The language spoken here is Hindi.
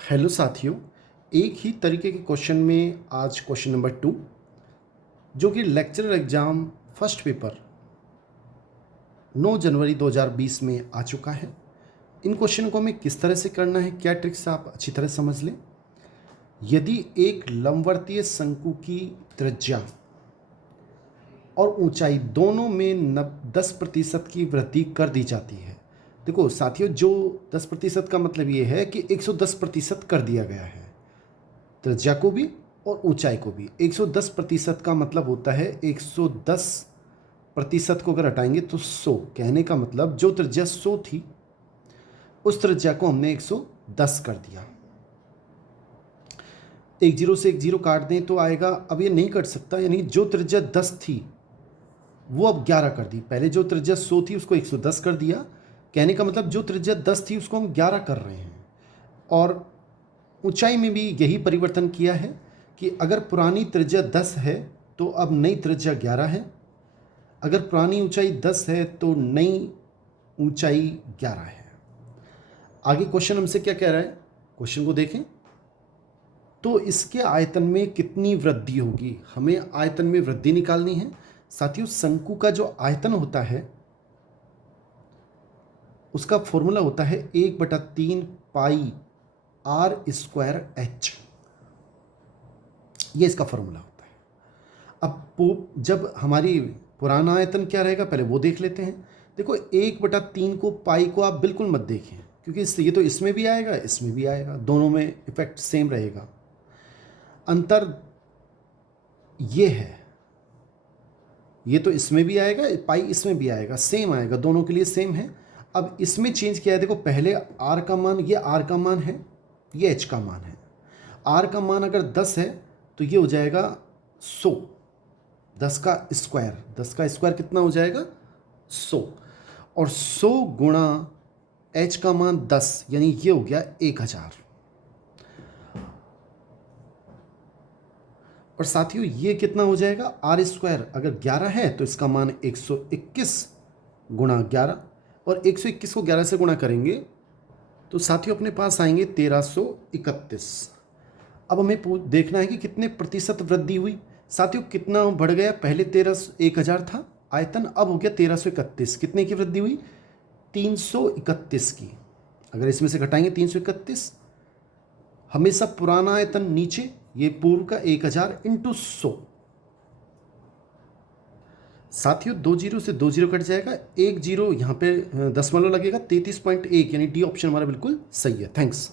हेलो साथियों, एक ही तरीके के क्वेश्चन में आज क्वेश्चन नंबर 2 जो कि लेक्चरर एग्ज़ाम फर्स्ट पेपर 9 जनवरी 2020 में आ चुका है। इन क्वेश्चन को हमें किस तरह से करना है, क्या ट्रिक्स आप अच्छी तरह समझ लें। यदि एक लंबवर्तीय शंकु की त्रिज्या और ऊंचाई दोनों में 10% की वृद्धि कर दी जाती है। देखो साथियों, जो 10% का मतलब ये है कि 110% कर दिया गया है, त्रिज्या को भी और ऊंचाई को भी। 110% का मतलब होता है 110% को अगर हटाएंगे तो 100। कहने का मतलब जो त्रिज्या 100 थी उस त्रिज्या को हमने 110 कर दिया। एक जीरो से एक जीरो काट दें तो आएगा, अब ये नहीं कट सकता, यानी जो त्रिज्या 10 थी वो अब 11 कर दी। पहले जो त्रिज्या 100 थी उसको 110 कर दिया। कहने का मतलब जो त्रिज्या 10 थी उसको हम 11 कर रहे हैं। और ऊंचाई में भी यही परिवर्तन किया है कि अगर पुरानी त्रिज्या 10 है तो अब नई त्रिज्या 11 है। अगर पुरानी ऊंचाई 10 है तो नई ऊंचाई 11 है। आगे क्वेश्चन हमसे क्या कह रहा है, क्वेश्चन को देखें तो इसके आयतन में कितनी वृद्धि होगी। हमें आयतन में वृद्धि निकालनी है। साथियों, शंकु का जो आयतन होता है उसका फॉर्मूला होता है 1/3 पाई आर स्क्वायर एच। ये इसका फॉर्मूला होता है। अब जब हमारी पुराना आयतन क्या रहेगा पहले वो देख लेते हैं। देखो 1/3 को पाई को आप बिल्कुल मत देखें, क्योंकि इससे ये तो इसमें भी आएगा इसमें भी आएगा, दोनों में इफेक्ट सेम रहेगा। अंतर ये है, ये तो इसमें भी आएगा पाई इसमें भी आएगा, सेम आएगा, दोनों के लिए सेम है। अब इसमें चेंज किया है। देखो पहले आर का मान, ये आर का मान है, ये एच का मान है। आर का मान अगर 10 है तो ये हो जाएगा 100। 10 का स्क्वायर, 10 का स्क्वायर कितना हो जाएगा 100। और 100 गुणा एच का मान 10, यानी ये हो गया 1000। और साथियों ये कितना हो जाएगा, आर स्क्वायर अगर 11 है तो इसका मान 121 गुणा 11, और 121 को 11 से गुणा करेंगे तो साथियों अपने पास आएंगे 1331। अब हमें देखना है कि कितने प्रतिशत वृद्धि हुई। साथियों कितना बढ़ गया, पहले 1000 था आयतन, अब हो गया 1331। कितने की वृद्धि हुई, 331 की। अगर इसमें से घटाएंगे 331, हमेशा पुराना आयतन नीचे, ये पूर्व का 1000 इंटू 100। साथियों 2 जीरो से 2 जीरो कट जाएगा, 1 जीरो यहाँ पे दशमलव लगेगा, 33.1, यानी डी ऑप्शन हमारा बिल्कुल सही है। थैंक्स।